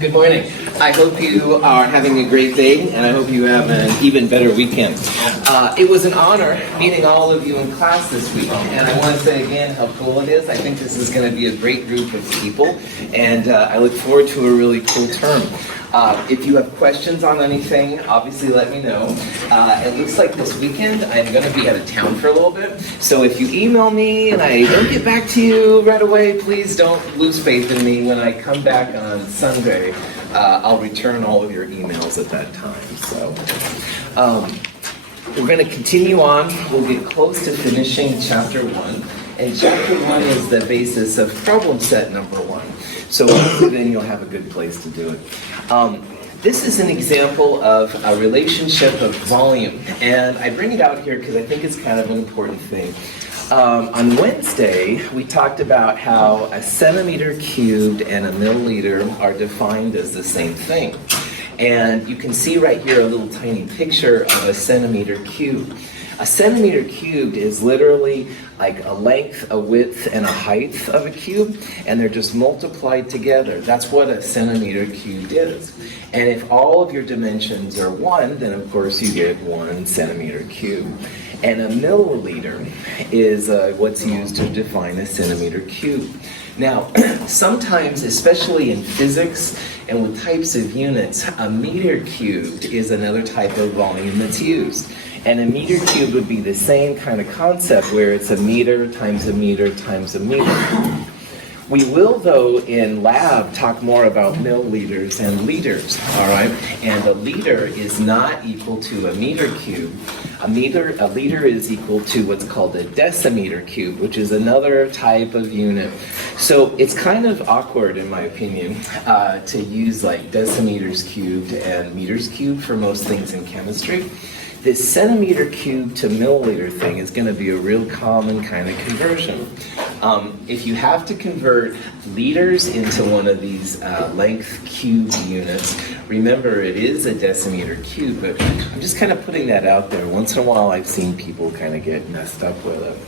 Good morning. I hope you are having a great day, and I hope you have an even better weekend. It was an honor meeting all of you in class this week, and I want to say again how cool it is. I think this is going to be a great group of people, and I look forward to a really cool term. If you have questions on anything, obviously let me know. It looks like this weekend I'm going to be out of town for a little bit, so if you email me and I don't get back to you right away, please don't lose faith in me. When I come back on Sunday, I'll return all of your emails at that time. So we're going to continue on. We'll get close to finishing chapter 1. And chapter 1 is the basis of problem set number 1. So hopefully then you'll have a good place to do it. This is an example of a relationship of volume. And I bring it out here because I think it's kind of an important thing. On Wednesday, we talked about how a centimeter cubed and a milliliter are defined as the same thing. And you can see right here a little tiny picture of a centimeter cubed. A centimeter cubed is literally like a length, a width, and a height of a cube, and they're just multiplied together. That's what a centimeter cubed is. And if all of your dimensions are 1, then of course you get 1 centimeter cubed. And a milliliter is what's used to define a centimeter cubed. Now, sometimes, especially in physics and with types of units, a meter cubed is another type of volume that's used. And a meter cubed would be the same kind of concept where it's a meter times a meter times a meter. We will, though, in lab talk more about milliliters and liters, all right? And a liter is not equal to a meter cube. A liter is equal to what's called a decimeter cube, which is another type of unit. So it's kind of awkward, in my opinion, to use like decimeters cubed and meters cubed for most things in chemistry. This centimeter cube to milliliter thing is going to be a real common kind of conversion. If you have to convert liters into one of these length cubed units, remember it is a decimeter cube, but I'm just kind of putting that out there. Once in a while I've seen people kind of get messed up with it.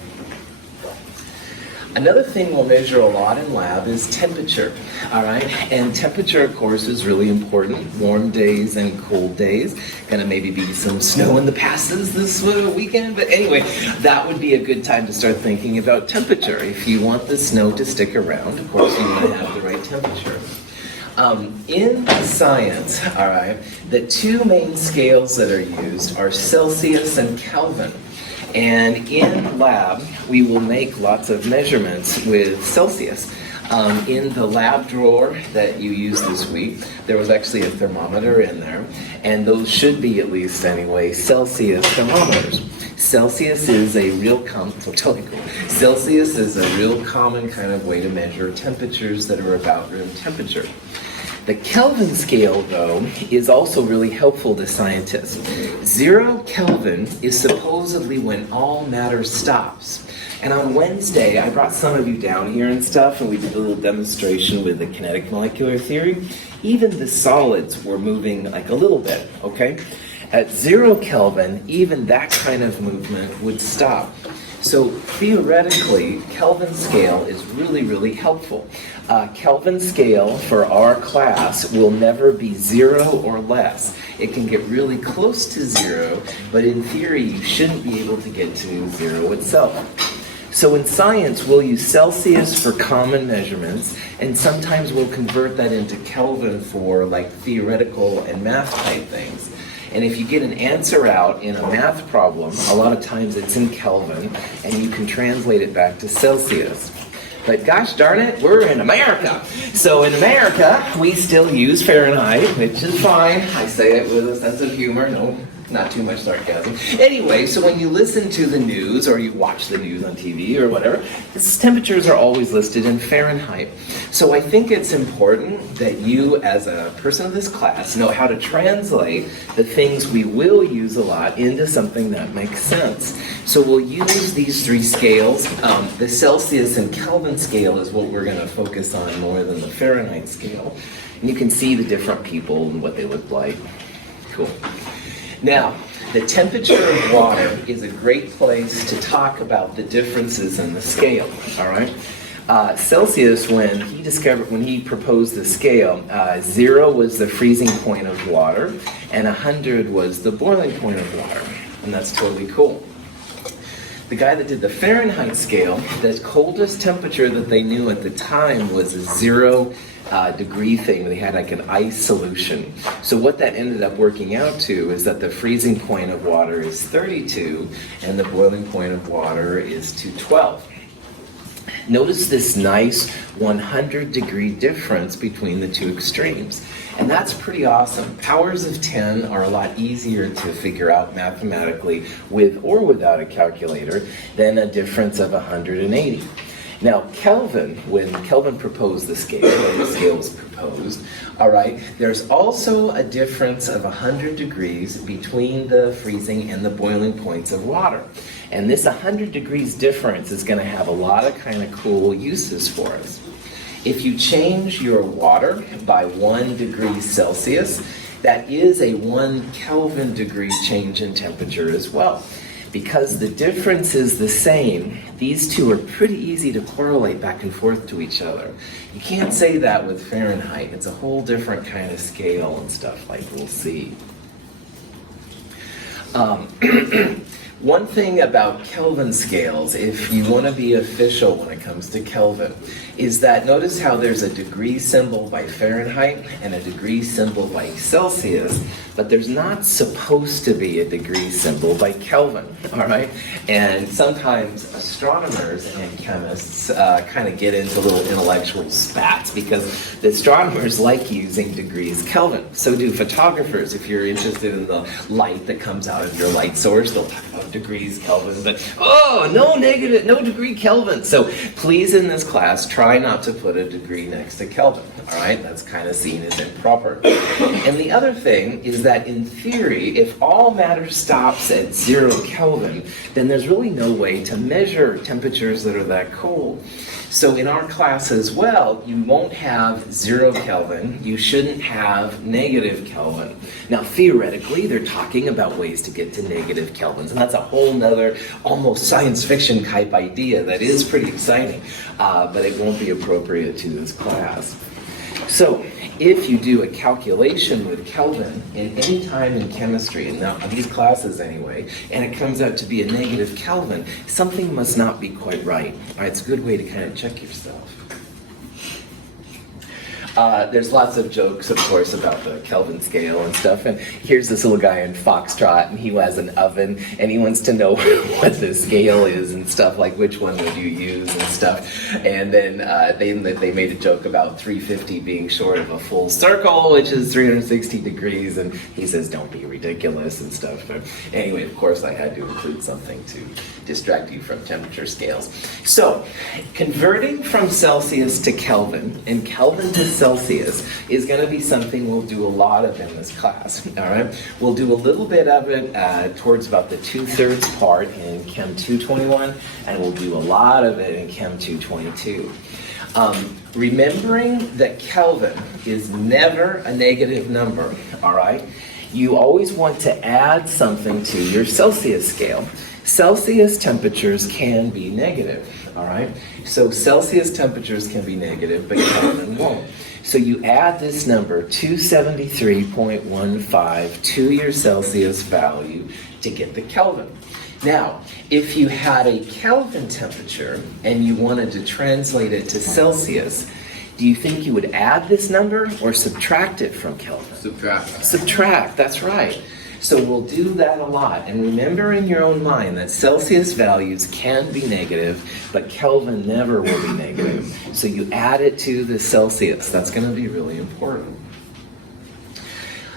Another thing we'll measure a lot in lab is temperature, all right? And temperature, of course, is really important. Warm days and cold days. Gonna maybe be some snow in the passes this weekend, but anyway, that would be a good time to start thinking about temperature. If you want the snow to stick around, of course, you want to have the right temperature. In science, all right, the two main scales that are used are Celsius and Kelvin. And in lab, we will make lots of measurements with Celsius. In the lab drawer that you used this week, there was actually a thermometer in there, and those should be, at least anyway, Celsius thermometers. Celsius is a real common kind of way to measure temperatures that are about room temperature. The Kelvin scale, though, is also really helpful to scientists. 0 Kelvin is supposedly when all matter stops. And on Wednesday, I brought some of you down here and stuff, and we did a little demonstration with the kinetic molecular theory. Even the solids were moving like a little bit, okay? At 0 Kelvin, even that kind of movement would stop. So theoretically, Kelvin scale is really, really helpful. Kelvin scale for our class will never be 0 or less. It can get really close to 0, but in theory, you shouldn't be able to get to 0 itself. So in science, we'll use Celsius for common measurements, and sometimes we'll convert that into Kelvin for like theoretical and math type things. And if you get an answer out in a math problem, a lot of times it's in Kelvin, and you can translate it back to Celsius. But gosh darn it, we're in America. So in America, we still use Fahrenheit, which is fine. I say it with a sense of humor, no, not too much sarcasm. Anyway, so when you listen to the news or you watch the news on TV or whatever, temperatures are always listed in Fahrenheit. So I think it's important that you, as a person of this class, know how to translate the things we will use a lot into something that makes sense. So we'll use these three scales. The Celsius and Kelvin scale is what we're going to focus on more than the Fahrenheit scale. And you can see the different people and what they look like. Cool. Now, the temperature of water is a great place to talk about the differences in the scale, all right? Celsius, when he proposed the scale, 0 was the freezing point of water, and 100 was the boiling point of water, and that's totally cool. The guy that did the Fahrenheit scale, the coldest temperature that they knew at the time was a 0 degree thing. They had like an ice solution. So what that ended up working out to is that the freezing point of water is 32 and the boiling point of water is 212. Notice this nice 100-degree difference between the two extremes. And that's pretty awesome. Powers of 10 are a lot easier to figure out mathematically with or without a calculator than a difference of 180. Now, Kelvin, when Kelvin proposed the scale, or the scale was proposed, all right, there's also a difference of 100 degrees between the freezing and the boiling points of water. And this 100 degrees difference is going to have a lot of kind of cool uses for us. If you change your water by 1 degree Celsius, that is a 1 Kelvin degree change in temperature as well. Because the difference is the same, these two are pretty easy to correlate back and forth to each other. You can't say that with Fahrenheit. It's a whole different kind of scale and stuff, like we'll see. One thing about Kelvin scales, if you want to be official when it comes to Kelvin, is that notice how there's a degree symbol by Fahrenheit and a degree symbol by Celsius, but there's not supposed to be a degree symbol by Kelvin, all right? And sometimes astronomers and chemists kind of get into little intellectual spats because the astronomers like using degrees Kelvin. So do photographers. If you're interested in the light that comes out of your light source, they'll talk about degrees Kelvin, but no degree Kelvin. So please, in this class, try not to put a degree next to Kelvin, all right? That's kind of seen as improper. And the other thing is that in theory, if all matter stops at 0 Kelvin, then there's really no way to measure temperatures that are that cold. So in our class as well, you won't have 0 Kelvin, you shouldn't have negative Kelvin. Now theoretically, they're talking about ways to get to negative Kelvins, and that's a whole nother, almost science fiction type idea that is pretty exciting, but it won't be appropriate to this class. So if you do a calculation with Kelvin in any time in chemistry, and now these classes anyway, and it comes out to be a negative Kelvin, something must not be quite right. All right, it's a good way to kind of check yourself. There's lots of jokes, of course, about the Kelvin scale and stuff. And here's this little guy in Foxtrot, and he has an oven, and he wants to know what the scale is and stuff, like which one would you use and stuff. And then they made a joke about 350 being short of a full circle, which is 360 degrees. And he says, don't be ridiculous and stuff. But anyway, of course, I had to include something to distract you from temperature scales. So, converting from Celsius to Kelvin and Kelvin to Celsius is going to be something we'll do a lot of in this class, all right? We'll do a little bit of it towards about the 2/3 part in Chem 221, and we'll do a lot of it in Chem 222. Remembering that Kelvin is never a negative number, all right? You always want to add something to your Celsius scale. Celsius temperatures can be negative, all right? So Celsius temperatures can be negative, but Kelvin won't. So you add this number, 273.15, to your Celsius value to get the Kelvin. Now, if you had a Kelvin temperature and you wanted to translate it to Celsius, do you think you would add this number or subtract it from Kelvin? Subtract. Subtract, that's right. So we'll do that a lot. And remember in your own mind that Celsius values can be negative, but Kelvin never will be negative. So you add it to the Celsius. That's going to be really important.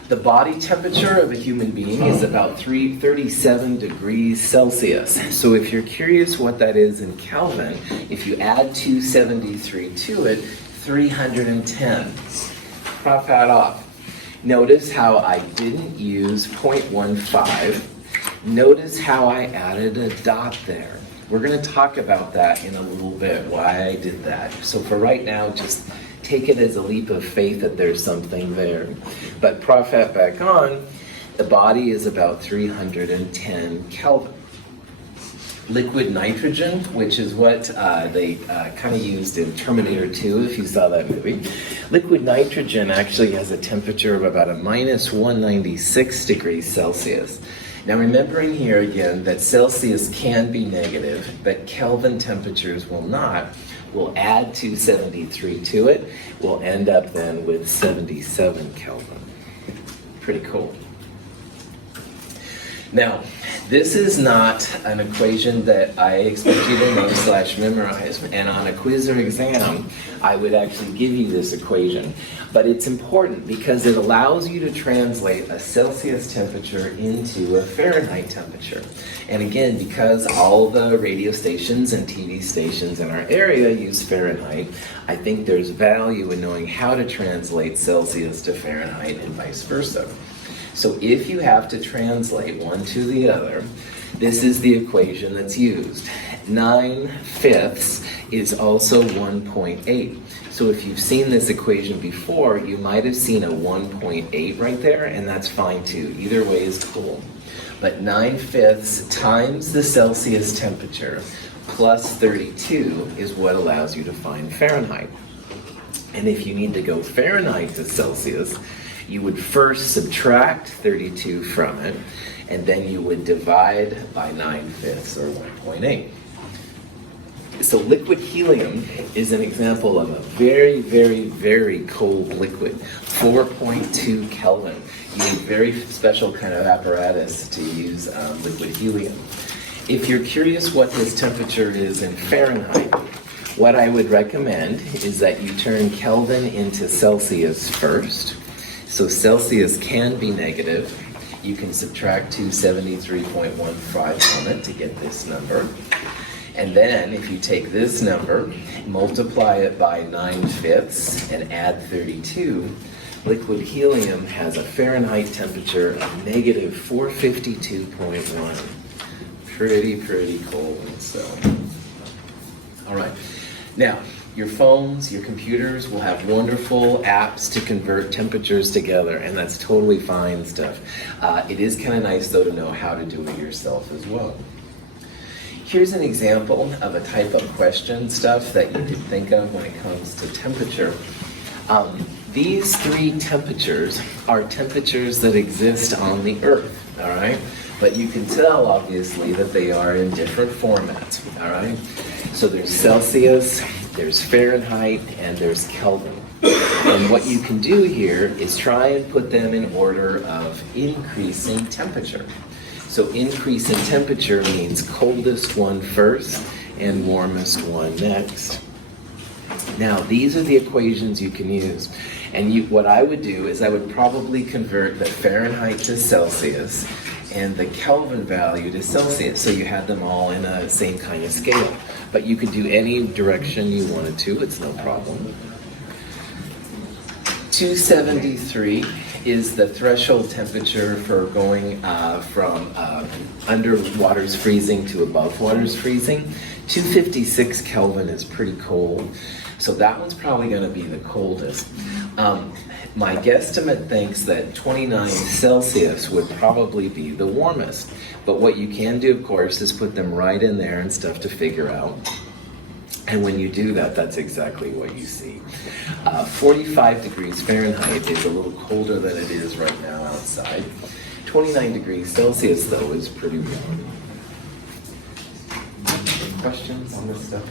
The body temperature of a human being is about 37 degrees Celsius. So if you're curious what that is in Kelvin, if you add 273 to it, 310. Crop that off. Notice how I didn't use 0.15. Notice how I added a dot there. We're going to talk about that in a little bit, why I did that. So for right now, just take it as a leap of faith that there's something there. But prop that back on, the body is about 310 Kelvin. liquid nitrogen, which is what they kind of used in Terminator 2, if you saw that movie. Liquid nitrogen actually has a temperature of about a minus 196 degrees Celsius. Now remembering here again that Celsius can be negative, but Kelvin temperatures will not. We'll add 273 to it. We'll end up then with 77 Kelvin. Pretty cool. Now, this is not an equation that I expect you to know / memorize, and on a quiz or exam, I would actually give you this equation. But it's important because it allows you to translate a Celsius temperature into a Fahrenheit temperature. And again, because all the radio stations and TV stations in our area use Fahrenheit, I think there's value in knowing how to translate Celsius to Fahrenheit and vice versa. So if you have to translate one to the other, this is the equation that's used. 9/5 is also 1.8. So if you've seen this equation before, you might have seen a 1.8 right there, and that's fine too. Either way is cool. But 9/5 times the Celsius temperature plus 32 is what allows you to find Fahrenheit. And if you need to go Fahrenheit to Celsius, you would first subtract 32 from it, and then you would divide by 9/5 or 1.8. So liquid helium is an example of a very, very, very cold liquid, 4.2 Kelvin. You need very special kind of apparatus to use liquid helium. If you're curious what this temperature is in Fahrenheit, what I would recommend is that you turn Kelvin into Celsius first. So Celsius can be negative. You can subtract 273.15 from it to get this number. And then if you take this number, multiply it by 9/5 and add 32, liquid helium has a Fahrenheit temperature of negative 452.1. Pretty cold. So, all right. Now, your phones, your computers will have wonderful apps to convert temperatures together, and that's totally fine stuff. It is kind of nice, though, to know how to do it yourself as well. Here's an example of a type of question stuff that you could think of when it comes to temperature. These three temperatures are temperatures that exist on the Earth, all right? But you can tell, obviously, that they are in different formats, all right? So there's Celsius, there's Fahrenheit, and there's Kelvin. And what you can do here is try and put them in order of increasing temperature. So increase in temperature means coldest one first and warmest one next. Now, these are the equations you can use. And what I would do is I would probably convert the Fahrenheit to Celsius and the Kelvin value to Celsius, so you had them all in a same kind of scale. But you could do any direction you wanted to, it's no problem. 273 is the threshold temperature for going from under water's freezing to above water's freezing. 256 Kelvin is pretty cold, so that one's probably going to be the coldest. My guesstimate thinks that 29 Celsius would probably be the warmest. But what you can do, of course, is put them right in there and stuff to figure out. And when you do that, that's exactly what you see. 45 degrees Fahrenheit is a little colder than it is right now outside. 29 degrees Celsius, though, is pretty warm. Questions on this stuff?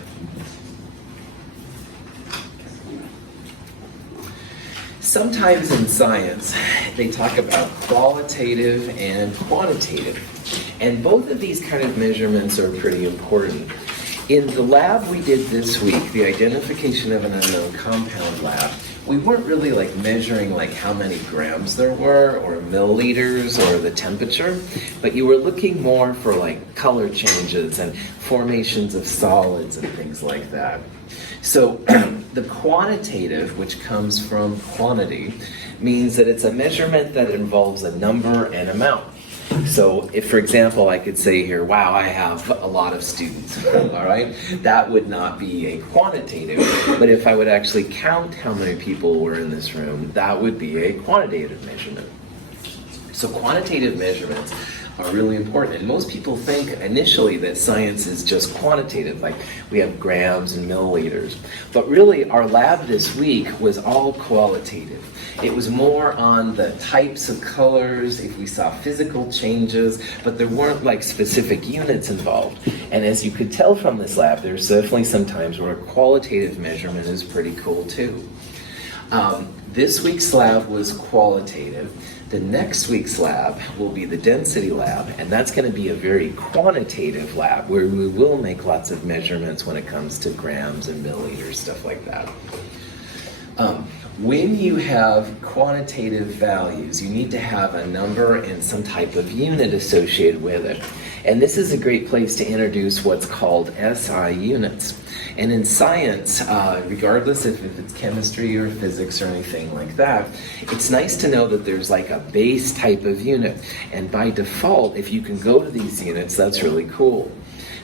Sometimes in science, they talk about qualitative and quantitative. And both of these kind of measurements are pretty important. In the lab we did this week, the identification of an unknown compound lab, we weren't really like measuring like how many grams there were or milliliters or the temperature, but you were looking more for like color changes and formations of solids and things like that. So the quantitative, which comes from quantity, means that it's a measurement that involves a number and amount. So if, for example, I could say here, wow, I have a lot of students, all right? That would not be a quantitative, but if I would actually count how many people were in this room, that would be a quantitative measurement. So quantitative measurements are really important. And most people think initially that science is just quantitative, like we have grams and milliliters. But really, our lab this week was all qualitative. It was more on the types of colors, if we saw physical changes, but there weren't like specific units involved. And as you could tell from this lab, there's definitely some times where a qualitative measurement is pretty cool too. This week's lab was qualitative. The next week's lab will be the density lab, and that's going to be a very quantitative lab where we will make lots of measurements when it comes to grams and milliliters, stuff like that. When you have quantitative values, you need to have a number and some type of unit associated with it. And this is a great place to introduce what's called SI units. And in science, regardless if it's chemistry or physics or anything like that, it's nice to know that there's like a base type of unit. And by default, if you can go to these units, that's really cool.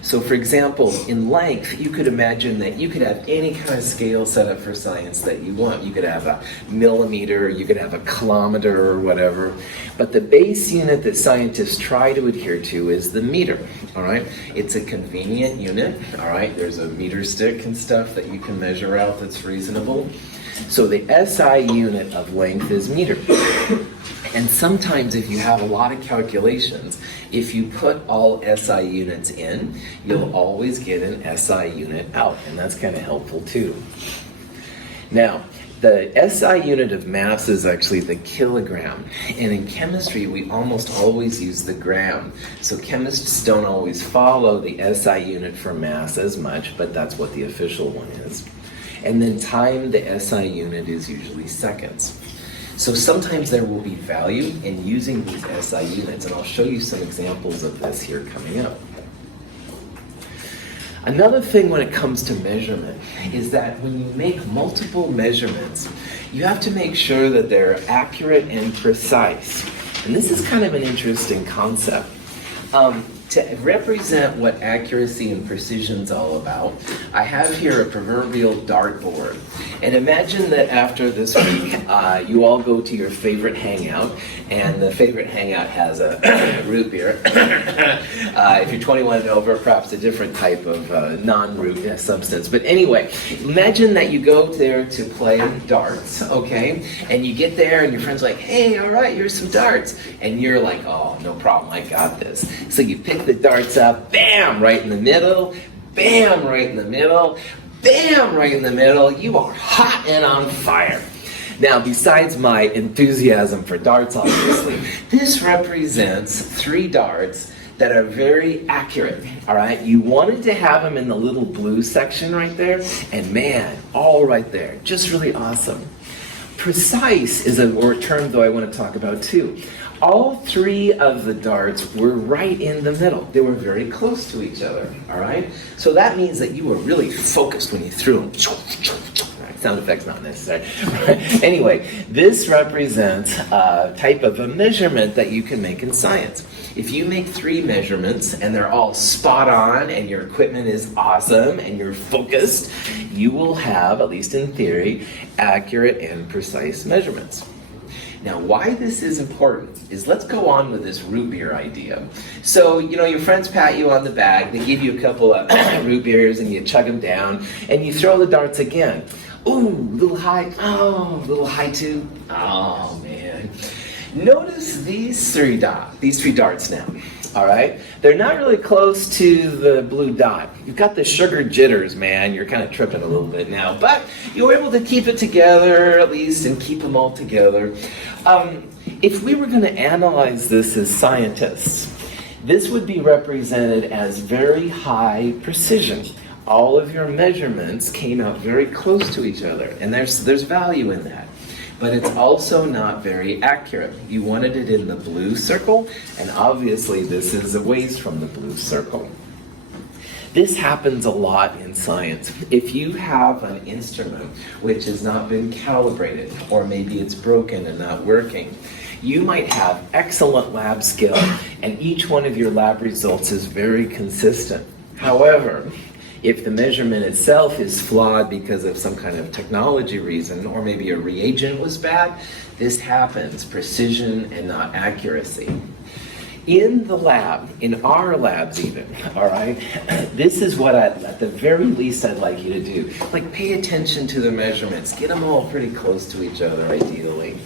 So for example, in length, you could imagine that you could have any kind of scale set up for science that you want. You could have a millimeter, you could have a kilometer or whatever. But the base unit that scientists try to adhere to is the meter, all right? It's a convenient unit, all right? There's a meter stick and stuff that you can measure out that's reasonable. So the SI unit of length is meter. And sometimes if you have a lot of calculations, if you put all SI units in, you'll always get an SI unit out, and that's kind of helpful too. Now, the SI unit of mass is actually the kilogram, and in chemistry we almost always use the gram. So chemists don't always follow the SI unit for mass as much, but that's what the official one is. And then time, the SI unit is usually seconds. So sometimes there will be value in using these SI units, and I'll show you some examples of this here coming up. Another thing when it comes to measurement is that when you make multiple measurements, you have to make sure that they're accurate and precise. And this is kind of an interesting concept. To represent what accuracy and precision is all about, I have here a proverbial dartboard. And imagine that after this week, you all go to your favorite hangout, and the favorite hangout has a root beer. If you're 21 and over, perhaps a different type of non-root substance. But anyway, imagine that you go there to play darts, okay? And you get there, and your friend's like, hey, all right, here's some darts. And you're like, oh, no problem, I got this. So you pick the darts up, bam, right in the middle, bam, right in the middle, bam, right in the middle. You are hot and on fire. Now, besides my enthusiasm for darts, obviously, this represents 3 darts that are very accurate, all right? You wanted to have them in the little blue section right there, and man, all right there, just really awesome. Precise is a term, though, I want to talk about too. All 3 of the darts were right in the middle. They were very close to each other, all right? So that means that you were really focused when you threw them. Sound effects not necessary. Anyway, this represents a type of a measurement that you can make in science. If you make 3 measurements and they're all spot on and your equipment is awesome and you're focused, you will have, at least in theory, accurate and precise measurements. Now, why this is important is let's go on with this root beer idea. So, you know, your friends pat you on the back, they give you a couple of root beers and you chug them down and you throw the darts again. Ooh, little high, oh, little high too. Oh, man. Notice these 3 darts now, all right? They're not really close to the blue dot. You've got the sugar jitters, man. You're kind of tripping a little bit now, but you were able to keep it together at least and keep them all together. If we were going to analyze this as scientists, this would be represented as very high precision. All of your measurements came out very close to each other, and there's value in that. But it's also not very accurate. You wanted it in the blue circle, and obviously this is a ways from the blue circle. This happens a lot in science. If you have an instrument which has not been calibrated, or maybe it's broken and not working, you might have excellent lab skill, and each one of your lab results is very consistent. However, if the measurement itself is flawed because of some kind of technology reason, or maybe a reagent was bad, this happens, precision and not accuracy. In the lab, in our labs even, all right, this is what at the very least I'd like you to do. Like, pay attention to the measurements. Get them all pretty close to each other, ideally.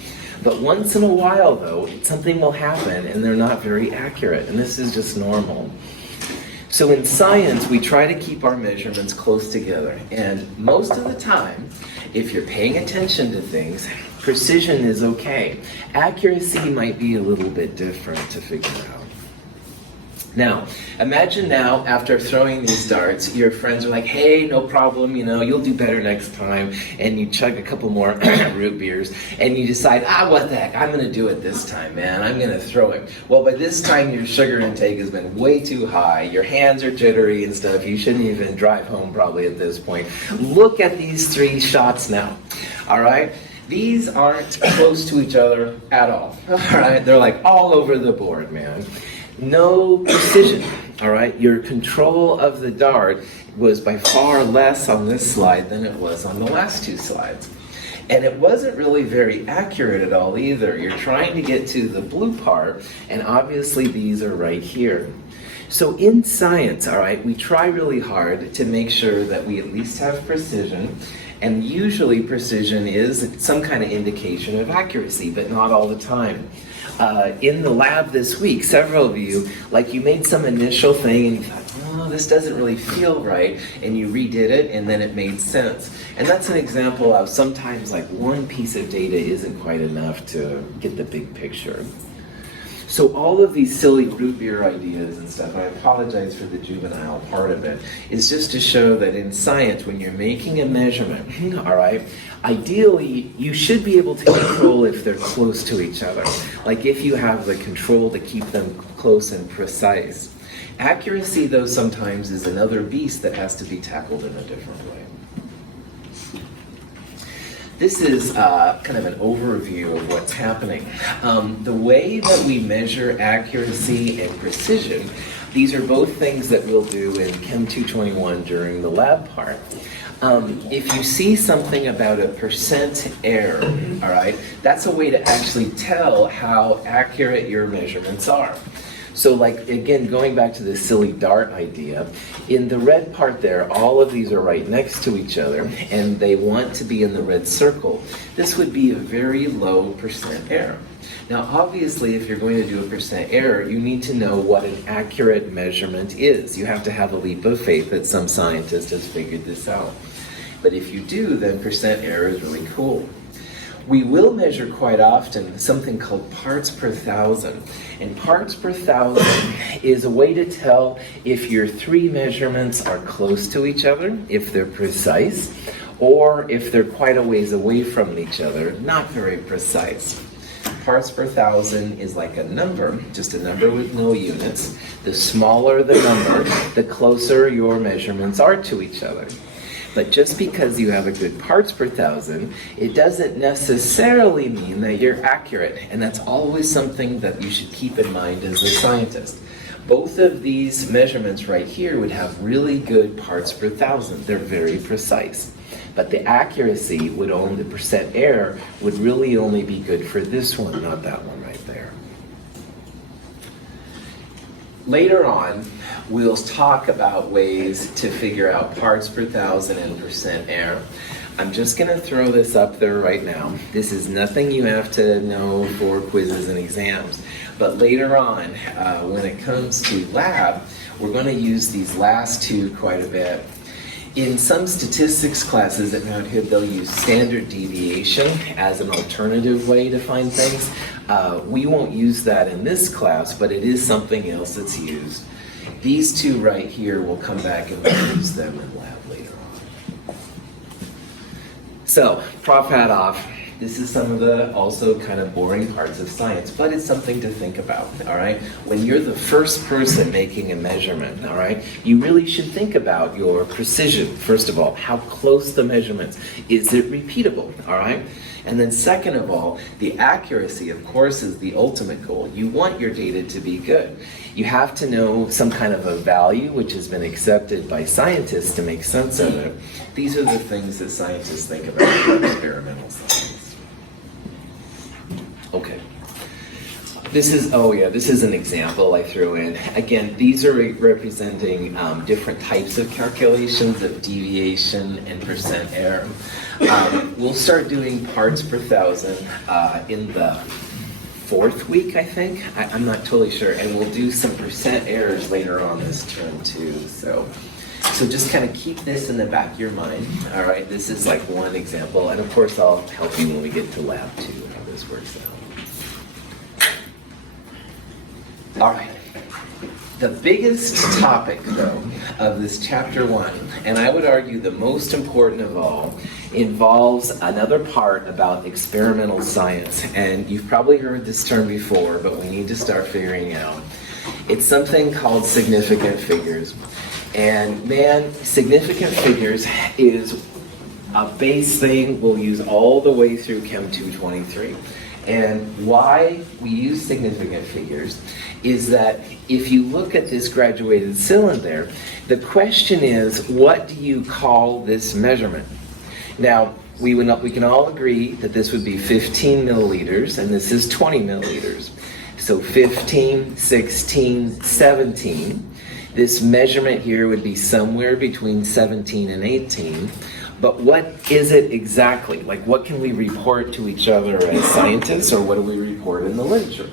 But once in a while, though, something will happen and they're not very accurate, and this is just normal. So in science, we try to keep our measurements close together, and most of the time, if you're paying attention to things, precision is okay. Accuracy might be a little bit different to figure out. Now, imagine now, after throwing these darts, your friends are like, hey, no problem, you'll do better next time, and you chug a couple more root beers, and you decide, what the heck, I'm going to do it this time, man, I'm going to throw it. Well, by this time, your sugar intake has been way too high, your hands are jittery and stuff, you shouldn't even drive home probably at this point. Look at these 3 shots now, all right? These aren't close to each other at all, right? They're like all over the board, man. No precision, all right? Your control of the dart was by far less on this slide than it was on the last 2 slides. And it wasn't really very accurate at all either. You're trying to get to the blue part, and obviously these are right here. So in science, all right, we try really hard to make sure that we at least have precision. And usually precision is some kind of indication of accuracy, but not all the time. In the lab this week, several of you, you made some initial thing and you thought, this doesn't really feel right, and you redid it and then it made sense. And that's an example of sometimes one piece of data isn't quite enough to get the big picture. So all of these silly root beer ideas and stuff, I apologize for the juvenile part of it, is just to show that in science, when you're making a measurement, all right, ideally, you should be able to control if they're close to each other. Like if you have the control to keep them close and precise. Accuracy, though, sometimes is another beast that has to be tackled in a different way. This is kind of an overview of what's happening. The way that we measure accuracy and precision, these are both things that we'll do in Chem 221 during the lab part. If you see something about a percent error, all right, that's a way to actually tell how accurate your measurements are. So again, going back to the silly dart idea, in the red part there, all of these are right next to each other, and they want to be in the red circle. This would be a very low percent error. Now, obviously, if you're going to do a percent error, you need to know what an accurate measurement is. You have to have a leap of faith that some scientist has figured this out. But if you do, then percent error is really cool. We will measure quite often something called parts per thousand. And parts per thousand is a way to tell if your 3 measurements are close to each other, if they're precise, or if they're quite a ways away from each other, not very precise. Parts per thousand is like a number, just a number with no units. The smaller the number, the closer your measurements are to each other. But just because you have a good parts per thousand, it doesn't necessarily mean that you're accurate. And that's always something that you should keep in mind as a scientist. Both of these measurements right here would have really good parts per thousand. They're very precise. But the accuracy would only, the percent error would really only be good for this one, not that one right there. Later on, we'll talk about ways to figure out parts per thousand and percent error. I'm just going to throw this up there right now. This is nothing you have to know for quizzes and exams. But later on, when it comes to lab, we're going to use these last 2 quite a bit. In some statistics classes at Mount Hood, they'll use standard deviation as an alternative way to find things. We won't use that in this class, but it is something else that's used. These 2 right here, we'll come back and we'll use them in lab later on. So, prof hat off. This is some of the also kind of boring parts of science, but it's something to think about, all right? When you're the first person making a measurement, all right, you really should think about your precision, first of all. How close the measurements? Is it repeatable, all right? And then second of all, the accuracy, of course, is the ultimate goal. You want your data to be good. You have to know some kind of a value which has been accepted by scientists to make sense of it. These are the things that scientists think about for experimental science. Okay. This is an example I threw in. Again, these are representing different types of calculations of deviation and percent error. We'll start doing parts per thousand in the 4th week, I think. I'm not totally sure. And we'll do some percent errors later on this term too. So just kind of keep this in the back of your mind. All right, this is like one example. And of course, I'll help you when we get to lab 2, how this works out. All right. The biggest topic, though, of this chapter 1, and I would argue the most important of all, involves another part about experimental science. And you've probably heard this term before, but we need to start figuring out. It's something called significant figures. And man, significant figures is a base thing we'll use all the way through Chem 223. And why we use significant figures is that if you look at this graduated cylinder, the question is, what do you call this measurement? Now, we can all agree that this would be 15 milliliters, and this is 20 milliliters. So 15, 16, 17. This measurement here would be somewhere between 17 and 18. But what is it exactly? Like, what can we report to each other as scientists, or what do we report in the literature?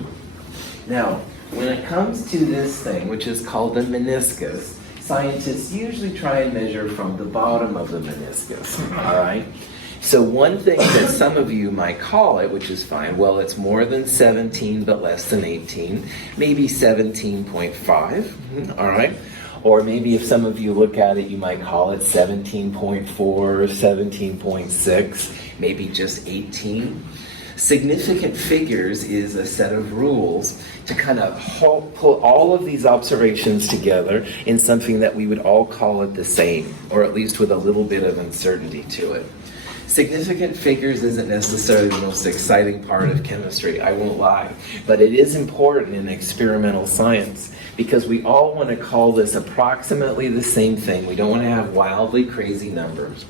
Now, when it comes to this thing, which is called the meniscus, scientists usually try and measure from the bottom of the meniscus, all right? So one thing that some of you might call it, which is fine, well, it's more than 17 but less than 18, maybe 17.5, all right? Or maybe if some of you look at it, you might call it 17.4, 17.6, maybe just 18. Significant figures is a set of rules to kind of pull all of these observations together in something that we would all call it the same, or at least with a little bit of uncertainty to it. Significant figures isn't necessarily the most exciting part of chemistry, I won't lie, but it is important in experimental science because we all want to call this approximately the same thing. We don't want to have wildly crazy numbers.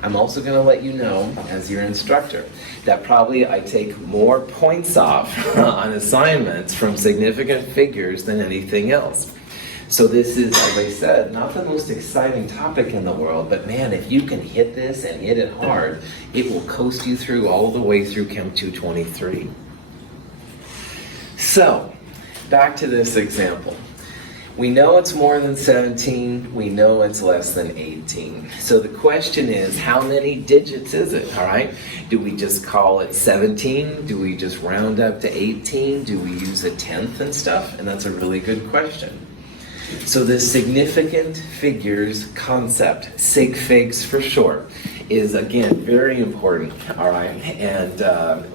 I'm also going to let you know, as your instructor, that probably I take more points off on assignments from significant figures than anything else. So this is, as I said, not the most exciting topic in the world, but man, if you can hit this and hit it hard, it will coast you through all the way through Chem 223. So, back to this example. We know it's more than 17, we know it's less than 18. So the question is, how many digits is it, all right? Do we just call it 17? Do we just round up to 18? Do we use a tenth and stuff? And that's a really good question. So the significant figures concept, sig figs for short, is again very important, all right? And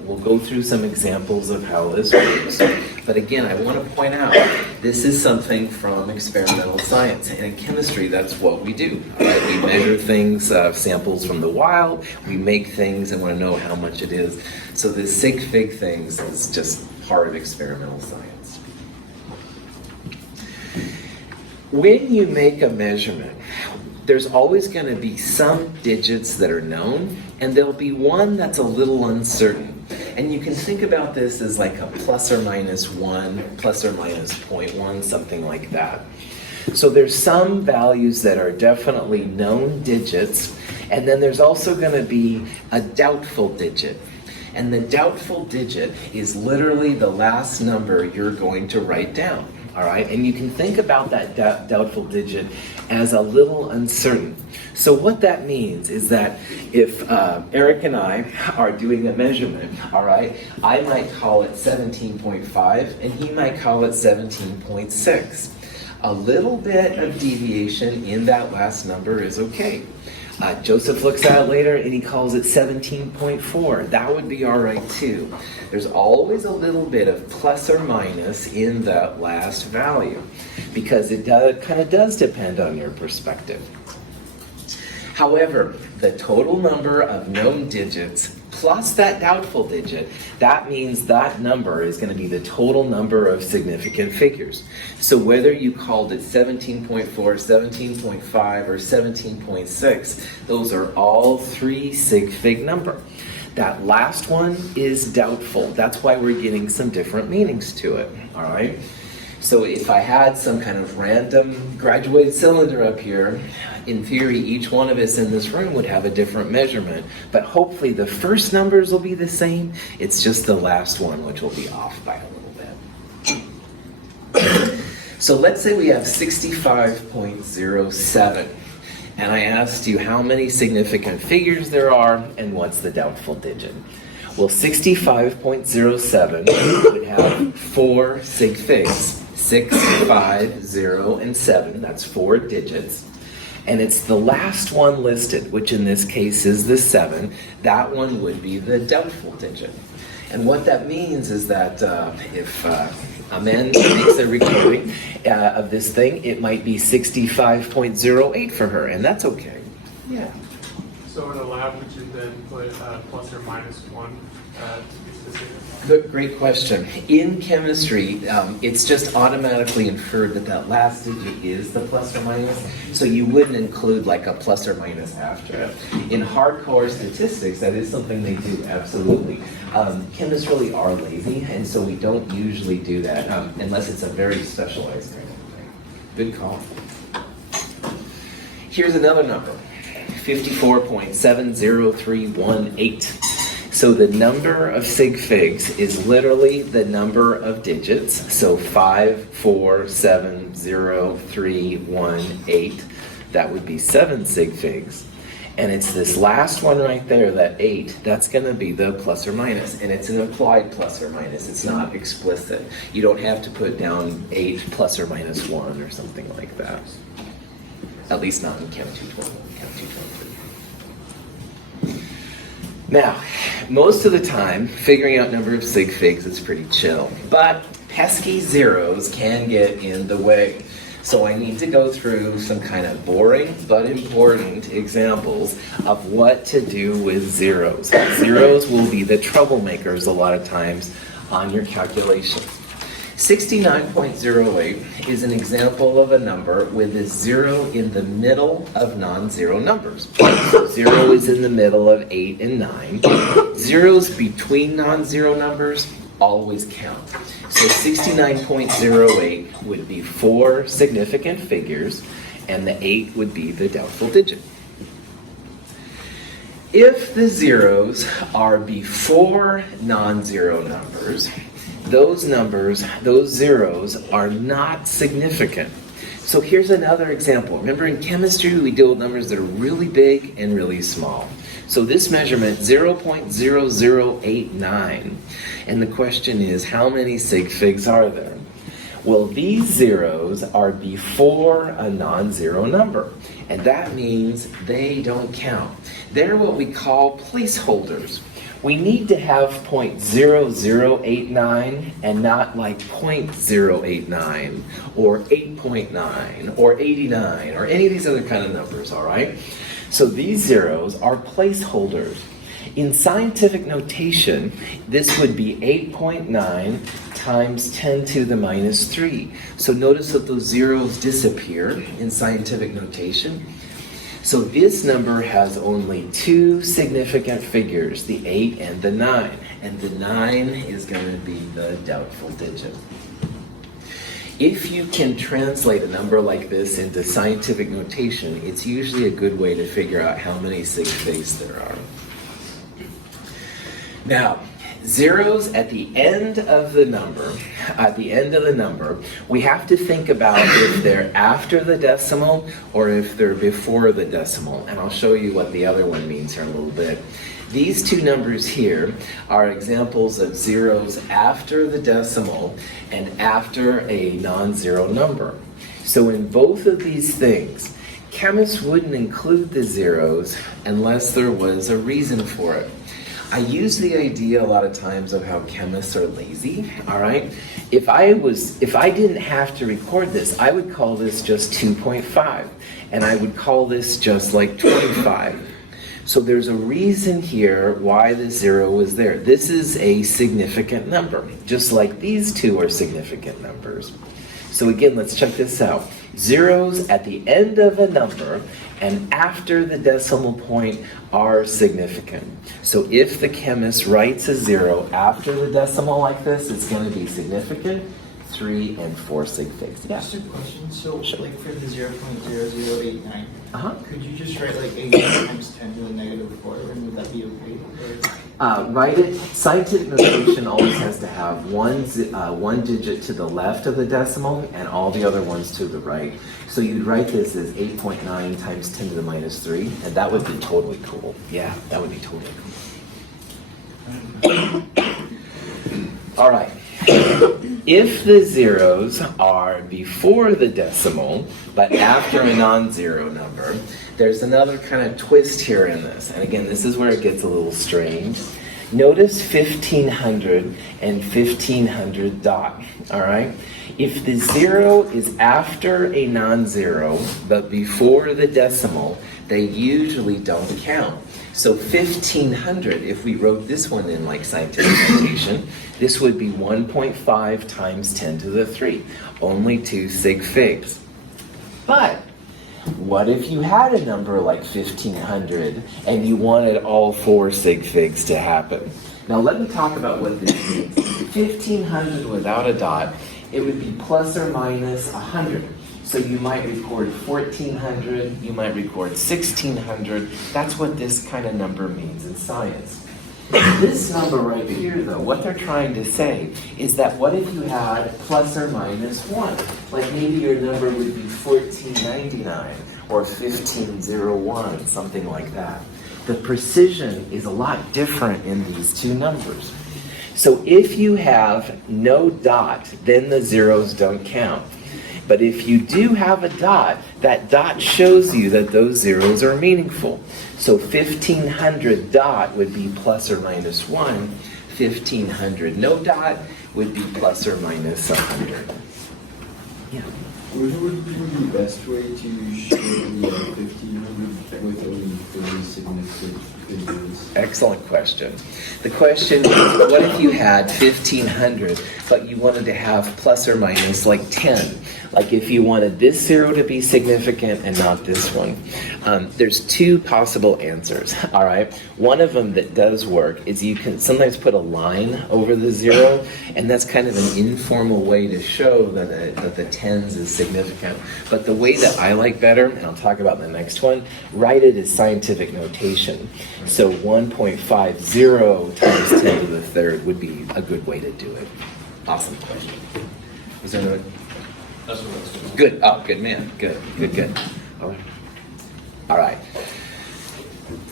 we'll go through some examples of how this works. But again, I want to point out, this is something from experimental science. And in chemistry, that's what we do. All right? We measure things, samples from the wild, we make things and want to know how much it is. So this sig fig things is just part of experimental science. When you make a measurement, there's always going to be some digits that are known, and there'll be one that's a little uncertain. And you can think about this as like a plus or minus 1, plus or minus 0.1, something like that. So there's some values that are definitely known digits, and then there's also going to be a doubtful digit. And the doubtful digit is literally the last number you're going to write down. All right, and you can think about that doubtful digit as a little uncertain. So what that means is that if Eric and I are doing a measurement, all right, I might call it 17.5 and he might call it 17.6. A little bit of deviation in that last number is okay. Joseph looks at it later and he calls it 17.4. That would be all right too. There's always a little bit of plus or minus in that last value because it kind of does depend on your perspective. However, the total number of known digits plus that doubtful digit, that means that number is going to be the total number of significant figures. So whether you called it 17.4, 17.5, or 17.6, those are all 3 sig fig number. That last one is doubtful. That's why we're getting some different meanings to it, all right? So if I had some kind of random graduated cylinder up here, in theory, each one of us in this room would have a different measurement, but hopefully the first numbers will be the same. It's just the last one which will be off by a little bit. So let's say we have 65.07, and I asked you how many significant figures there are and what's the doubtful digit. Well, 65.07 would have 4 sig figs. 6, 5, 0, and 7. That's 4 digits. And it's the last one listed, which in this case is the 7. That one would be the doubtful digit. And what that means is that if Amanda makes a recording of this thing, it might be 65.08 for her, and that's okay. Yeah. So in a lab, would you then put plus or minus 1 to be specific? Good, great question. In chemistry, it's just automatically inferred that that last digit is the plus or minus, so you wouldn't include like a plus or minus after it. In hardcore statistics, that is something they do, absolutely. Chemists really are lazy, and so we don't usually do that unless it's a very specialized kind of thing. Good call. Here's another number, 54.70318. So the number of sig figs is literally the number of digits. So 5, 4, 7, 0, 3, 1, 8. That would be 7 sig figs. And it's this last one right there, that 8, that's going to be the plus or minus. And it's an implied plus or minus. It's not explicit. You don't have to put down 8 plus or minus 1 or something like that. At least not in Chem 221, Chem 223. Now, most of the time, figuring out number of sig figs is pretty chill, but pesky zeros can get in the way. So I need to go through some kind of boring but important examples of what to do with zeros. Zeros will be the troublemakers a lot of times on your calculations. 69.08 is an example of a number with a 0 in the middle of non-zero numbers. So 0 is in the middle of 8 and 9. Zeros between non-zero numbers always count. So 69.08 would be 4 significant figures, and the 8 would be the doubtful digit. If the zeros are before non-zero numbers, those zeros are not significant. So here's another example. Remember, in chemistry, we deal with numbers that are really big and really small. So this measurement, 0.0089. And the question is, how many sig figs are there? Well, these zeros are before a non-zero number. And that means they don't count. They're what we call placeholders. We need to have 0.0089 and not like 0.089 or 8.9 or 89 or any of these other kind of numbers, all right? So these zeros are placeholders. In scientific notation, this would be 8.9 times 10 to the minus 3. So notice that those zeros disappear in scientific notation. So this number has only 2 significant figures, the 8 and the 9. And the 9 is going to be the doubtful digit. If you can translate a number like this into scientific notation, it's usually a good way to figure out how many sig figs there are. Now, zeros at the end of the number, we have to think about if they're after the decimal or if they're before the decimal. And I'll show you what the other one means here in a little bit. These two numbers here are examples of zeros after the decimal and after a non-zero number. So in both of these things, chemists wouldn't include the zeros unless there was a reason for it. I use the idea a lot of times of how chemists are lazy, all right? If I didn't have to record this, I would call this just 2.5, and I would call this just like 25. So there's a reason here why the 0 was there. This is a significant number, just like these two are significant numbers. So again, let's check this out. Zeros at the end of a number, and after the decimal point are significant. So if the chemist writes a 0 after the decimal like this, it's going to be significant. 3 and 4 sig figs. Yeah. Just a question. So, Sure. like for the 0.0089, Uh-huh. could you just write like 8 times 10 to the negative 4, and would that be okay? Write it. Scientific notation always has to have one digit to the left of the decimal and all the other ones to the right. So you'd write this as 8.9 times 10 to the minus 3, and that would be totally cool. Yeah, that would be totally cool. All right. If the zeros are before the decimal, but after a non-zero number, there's another kind of twist here in this. And again, this is where it gets a little strange. Notice 1500 and 1500 dot, all right? If the 0 is after a non-zero, but before the decimal, they usually don't count. So 1500, if we wrote this one in like scientific notation, this would be 1.5 times 10 to the 3, only 2 sig figs. But what if you had a number like 1500 and you wanted all 4 sig figs to happen? Now let me talk about what this means. 1500 without a dot, it would be plus or minus 100. So you might record 1400, you might record 1600. That's what this kind of number means in science. This number right here, though, what they're trying to say is that what if you had plus or minus 1? Like maybe your number would be 1499 or 1501, something like that. The precision is a lot different in these two numbers. So if you have no dot, then the zeros don't count. But if you do have a dot, that dot shows you that those zeros are meaningful. So 1500 dot would be plus or minus 1. 1500 no dot would be plus or minus 100. Yeah. Which would be the best way to show the 1500 with only 3 significant figures? Excellent question. The question is, what if you had 1500, but you wanted to have plus or minus like 10? Like if you wanted this 0 to be significant and not this one. There's 2 possible answers, all right? One of them that does work is you can sometimes put a line over the 0, and that's kind of an informal way to show that the tens is significant. But the way that I like better, and I'll talk about in the next one, write it as scientific notation. So 1.50 times 10 to the third would be a good way to do it. Awesome question. Was there another? That's what I was doing. Good. Oh, good man. Good. All right. All right.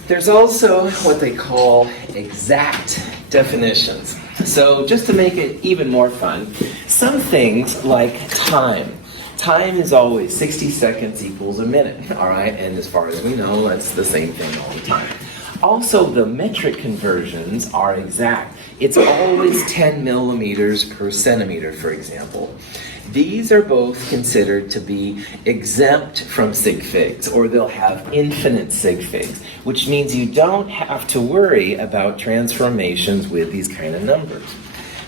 There's also what they call exact definitions. So just to make it even more fun, some things like time. Time is always 60 seconds equals a minute, all right? And as far as we know, that's the same thing all the time. Also, the metric conversions are exact. It's always 10 millimeters per centimeter, for example. These are both considered to be exempt from sig figs, or they'll have infinite sig figs, which means you don't have to worry about transformations with these kind of numbers.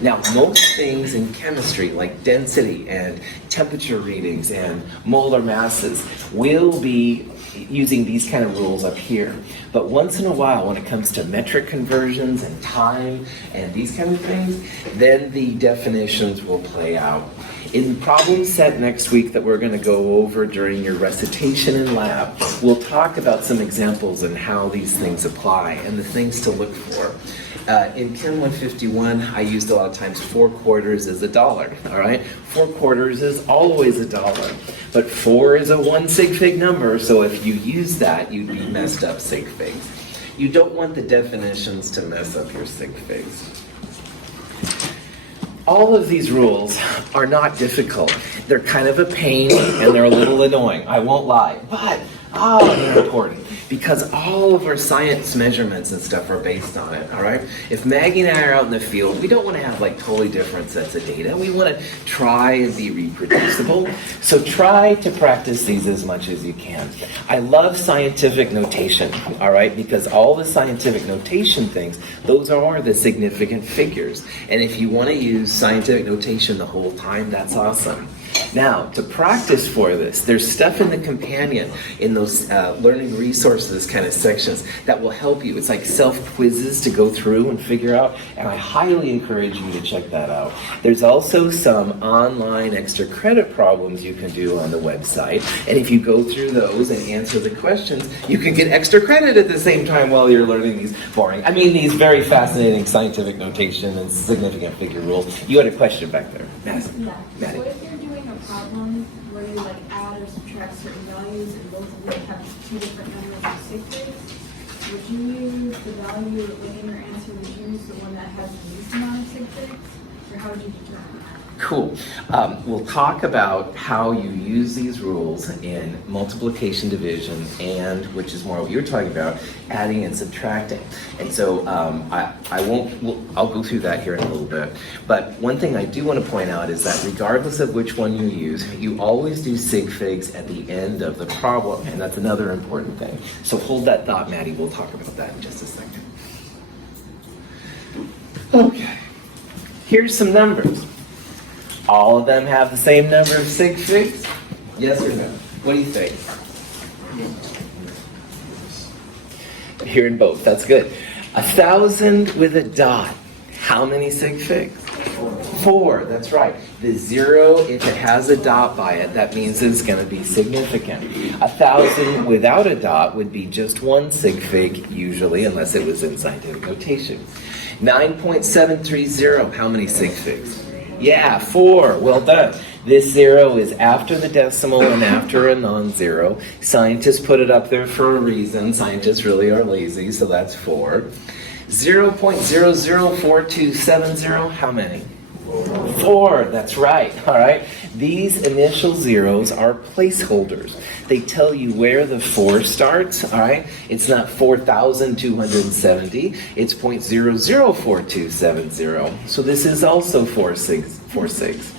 Now, most things in chemistry, like density and temperature readings and molar masses, will be using these kind of rules up here. But once in a while, when it comes to metric conversions and time and these kind of things, then the definitions will play out. In the problem set next week that we're going to go over during your recitation in lab, we'll talk about some examples and how these things apply and the things to look for. In Chem 151, I used a lot of times 4 quarters is $1, all right? 4 quarters is always $1, but 4 is a 1 sig fig number, so if you use that, you'd be messed up sig figs. You don't want the definitions to mess up your sig figs. All of these rules are not difficult. They're kind of a pain and they're a little annoying, I won't lie, but they're important because all of our science measurements and stuff are based on it, all right? If Maggie and I are out in the field, we don't want to have like totally different sets of data. We want to try and be reproducible. So try to practice these as much as you can. I love scientific notation, all right? Because all the scientific notation things, those are the significant figures. And if you want to use scientific notation the whole time, that's awesome. Now, to practice for this, there's stuff in the companion, in those learning resources kind of sections that will help you. It's like self-quizzes to go through and figure out, and I highly encourage you to check that out. There's also some online extra credit problems you can do on the website, and if you go through those and answer the questions, you can get extra credit at the same time while you're learning these these very fascinating scientific notation and significant figure rules. You had a question back there, Maddie. Yeah. Maddie. What if you're doing a problem where you like add or subtract certain values and both of them have two different numbers of sig figs? Would you use the value in your answer? Would you use the one that has the least amount of sig figs? Or how would you determine that? Cool. We'll talk about how you use these rules in multiplication, division, and, which is more what you're talking about, adding and subtracting. And so I'll go through that here in a little bit. But one thing I do want to point out is that regardless of which one you use, you always do sig figs at the end of the problem, and that's another important thing. So hold that thought, Maddie. We'll talk about that in just a second. Okay. Here's some numbers. All of them have the same number of sig figs? Yes or no? What do you think? Here in both. That's good. 1,000 with a dot. How many sig figs? 4. That's right. The 0, if it has a dot by it, that means it's going to be significant. 1,000 without a dot would be just 1 sig fig, usually, unless it was in scientific notation. 9.730. How many sig figs? Yeah, 4. Well done. This 0 is after the decimal and after a non-zero. Scientists put it up there for a reason. Scientists really are lazy, so that's 4. 0.004270. How many? 4. That's right. All right. These initial zeros are placeholders. They tell you where the 4 starts. All right. It's not 4,270. It's 0.004270. So this is also 4 sigs.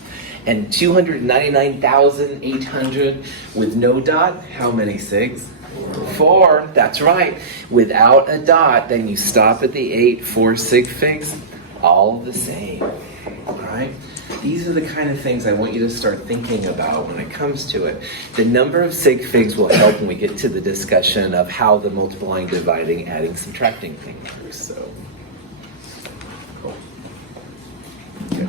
And 299,800 with no dot. How many sigs? 4. That's right. Without a dot, then you stop at the 8. 4 sig figs. All the same. All right? These are the kind of things I want you to start thinking about when it comes to it. The number of sig figs will help when we get to the discussion of how the multiplying, dividing, adding, subtracting thing works. So, cool. Okay.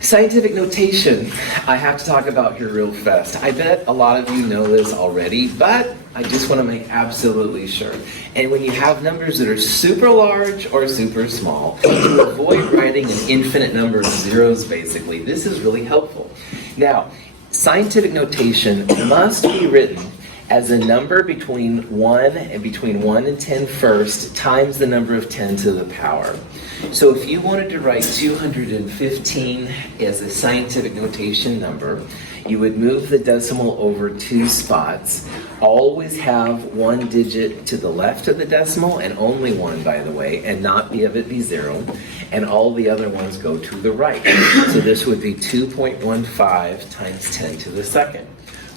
Scientific notation, I have to talk about here real fast. I bet a lot of you know this already, but I just want to make absolutely sure. And when you have numbers that are super large or super small, to avoid writing an infinite number of zeros, basically, this is really helpful. Now, scientific notation must be written as a number between 1 and 10 first times the number of 10 to the power. So if you wanted to write 215 as a scientific notation number, you would move the decimal over 2 spots, always have 1 digit to the left of the decimal, and only 1, by the way, and not be 0, and all the other ones go to the right. So this would be 2.15 times 10 to the second.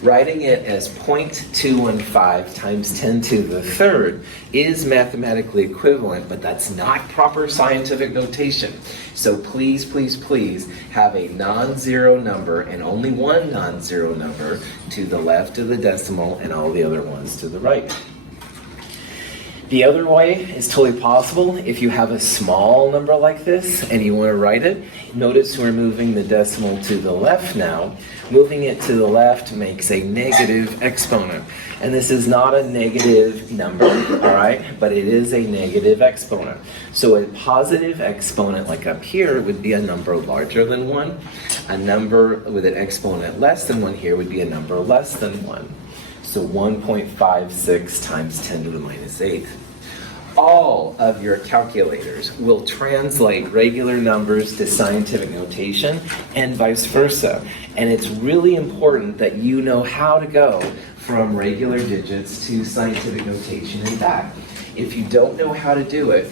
Writing it as 0.215 times 10 to the third is mathematically equivalent, but that's not proper scientific notation. So please, please, please have a non-zero number and only one non-zero number to the left of the decimal and all the other ones to the right. The other way is totally possible. If you have a small number like this and you want to write it, notice we're moving the decimal to the left now. Moving it to the left makes a negative exponent. And this is not a negative number, all right? But it is a negative exponent. So a positive exponent, like up here, would be a number larger than 1. A number with an exponent less than 1 here would be a number less than 1. So 1.56 times 10 to the minus 8th. All of your calculators will translate regular numbers to scientific notation and vice versa. And it's really important that you know how to go from regular digits to scientific notation and back. If you don't know how to do it,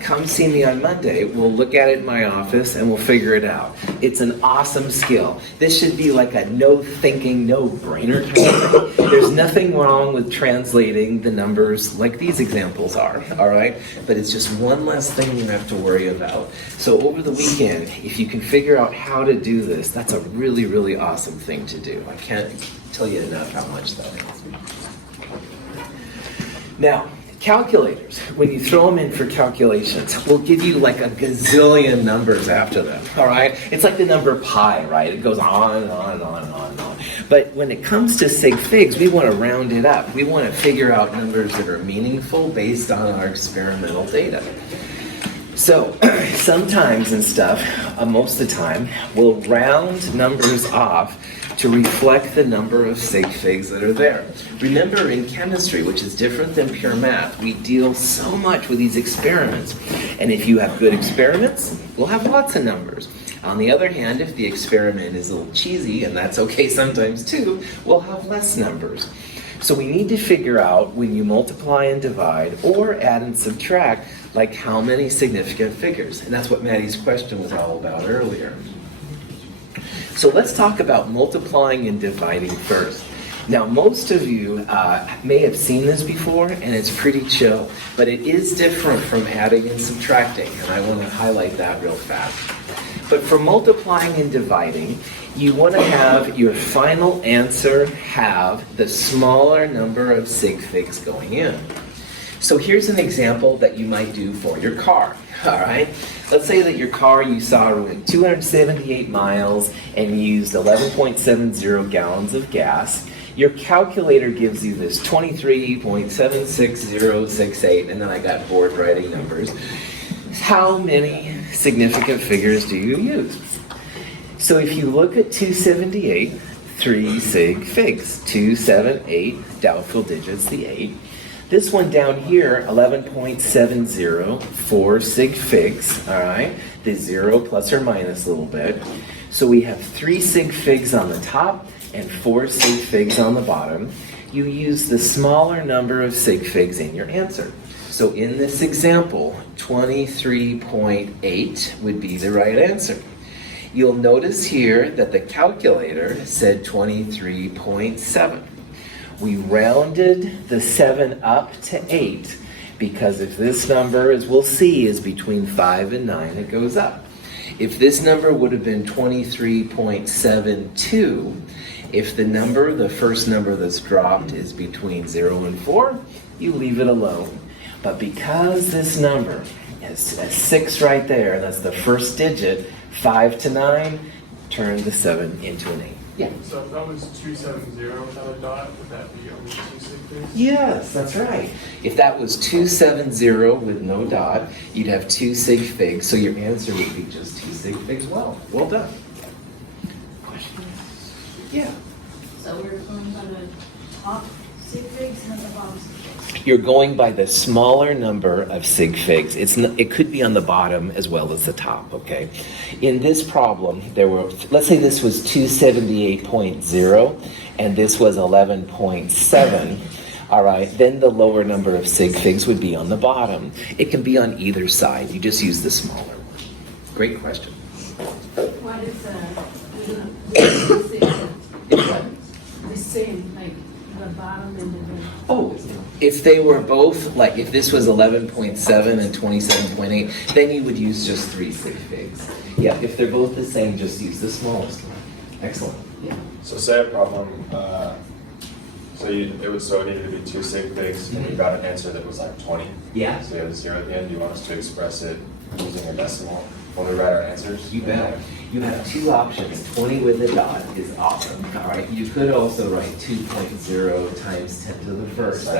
come see me on Monday. We'll look at it in my office and we'll figure it out. It's an awesome skill. This should be like a no-thinking, no-brainer kind of thing. There's nothing wrong with translating the numbers like these examples are, all right? But it's just one less thing you have to worry about. So over the weekend, if you can figure out how to do this, that's a really, really awesome thing to do. I can't tell you enough how much that is. Now, calculators, when you throw them in for calculations, will give you like a gazillion numbers after them, all right? It's like the number pi, right? It goes on and on and on and on and on. But when it comes to sig figs, we want to round it up. We want to figure out numbers that are meaningful based on our experimental data. So sometimes and stuff, most of the time, we'll round numbers off to reflect the number of sig figs that are there. Remember, in chemistry, which is different than pure math, we deal so much with these experiments. And if you have good experiments, we'll have lots of numbers. On the other hand, if the experiment is a little cheesy, and that's okay sometimes too, we'll have less numbers. So we need to figure out, when you multiply and divide or add and subtract, like how many significant figures. And that's what Maddie's question was all about earlier. So let's talk about multiplying and dividing first. Now, most of you may have seen this before, and it's pretty chill, but it is different from adding and subtracting, and I want to highlight that real fast. But for multiplying and dividing, you want to have your final answer have the smaller number of sig figs going in. So here's an example that you might do for your car, all right? Let's say that your car you saw went 278 miles and used 11.70 gallons of gas. Your calculator gives you this 23.76068, and then I got bored writing numbers. How many significant figures do you use? So if you look at 278, 3 sig figs. 278, doubtful digits, the 8. This one down here, 11.70, 4 sig figs, all right? The 0 plus or minus a little bit. So we have 3 sig figs on the top and 4 sig figs on the bottom. You use the smaller number of sig figs in your answer. So in this example, 23.8 would be the right answer. You'll notice here that the calculator said 23.7. We rounded the 7 up to 8 because if this number, as we'll see, is between 5 and 9, it goes up. If this number would have been 23.72, if the number, the first number that's dropped, is between 0 and 4, you leave it alone. But because this number is a 6 right there, that's the first digit, 5 to 9, turn the 7 into an 8. Yeah. So if that was 270 without a dot, would that be only 2 sig figs? Yes, that's right. If that was 270 with no dot, you'd have 2 sig figs, so your answer would be just 2 sig figs. Well done. Questions? Yeah. So we're going by the top sig figs and the bottom sig figs. You're going by the smaller number of sig figs. It could be on the bottom as well as the top, okay? In this problem, there were, let's say this was 278.0 and this was 11.7, all right? Then the lower number of sig figs would be on the bottom. It can be on either side. You just use the smaller one. Great question. What is the same, like the bottom and the Oh, if they were both, like if this was 11.7 and 27.8, then you would use just 3 sig figs. Yeah, if they're both the same, just use the smallest one. Excellent. Yeah. So say a problem, it needed to be 2 sig figs, and we got an answer that was like 20. Yeah. So you have a 0 at the end. Do you want us to express it using a decimal when we write our answers? You bet. You have 2 options. 20 with a dot is awesome. All right. You could also write 2.0 times 10 to the first.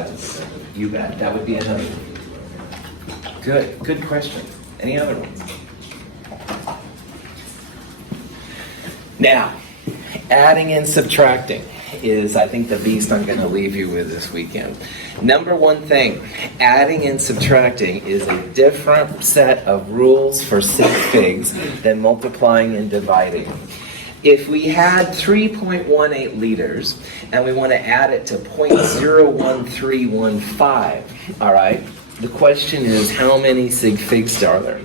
You bet. That would be another one. Good question. Any other ones? Now, adding and subtracting is, I think, the beast I'm going to leave you with this weekend. Number one thing, adding and subtracting is a different set of rules for sig figs than multiplying and dividing. If we had 3.18 liters and we want to add it to 0.01315, all right, The question is, how many sig figs are there?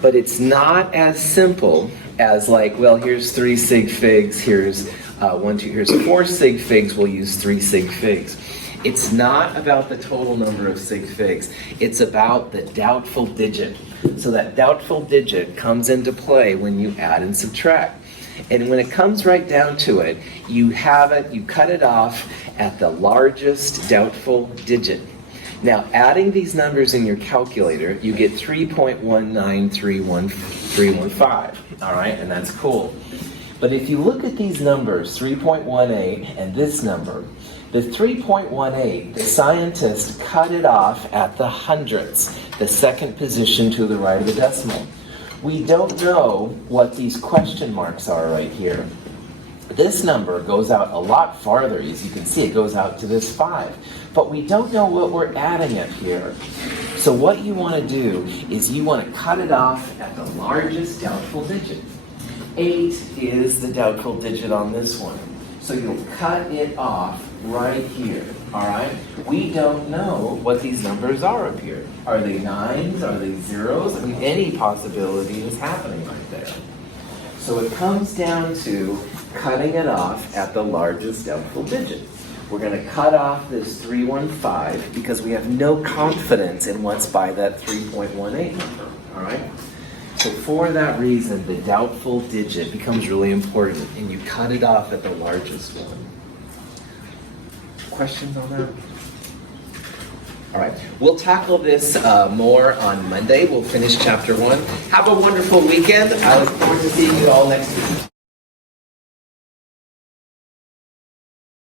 But it's not as simple as like, well, here's 3 sig figs, here's 1, 2, here's 4 sig figs, we'll use 3 sig figs. It's not about the total number of sig figs. It's about the doubtful digit. So that doubtful digit comes into play when you add and subtract. And when it comes right down to it, you cut it off at the largest doubtful digit. Now, adding these numbers in your calculator, you get 3.1931315, all right? And that's cool. But if you look at these numbers, 3.18 and this number, the 3.18, the scientists cut it off at the hundredths, the second position to the right of the decimal. We don't know what these question marks are right here. This number goes out a lot farther. As you can see, it goes out to this 5. But we don't know what we're adding up here. So what you want to do is you want to cut it off at the largest doubtful digit. 8 is the doubtful digit on this one. So you'll cut it off right here, all right? We don't know what these numbers are up here. Are they 9s? Are they 0s? I mean, any possibility is happening right there. So it comes down to cutting it off at the largest doubtful digit. We're going to cut off this 315 because we have no confidence in what's by that 3.18 number, all right? So for that reason, the doubtful digit becomes really important, and you cut it off at the largest one. Questions on that? All right, we'll tackle this more on Monday. We'll finish chapter 1. Have a wonderful weekend. I look forward to seeing you all next week.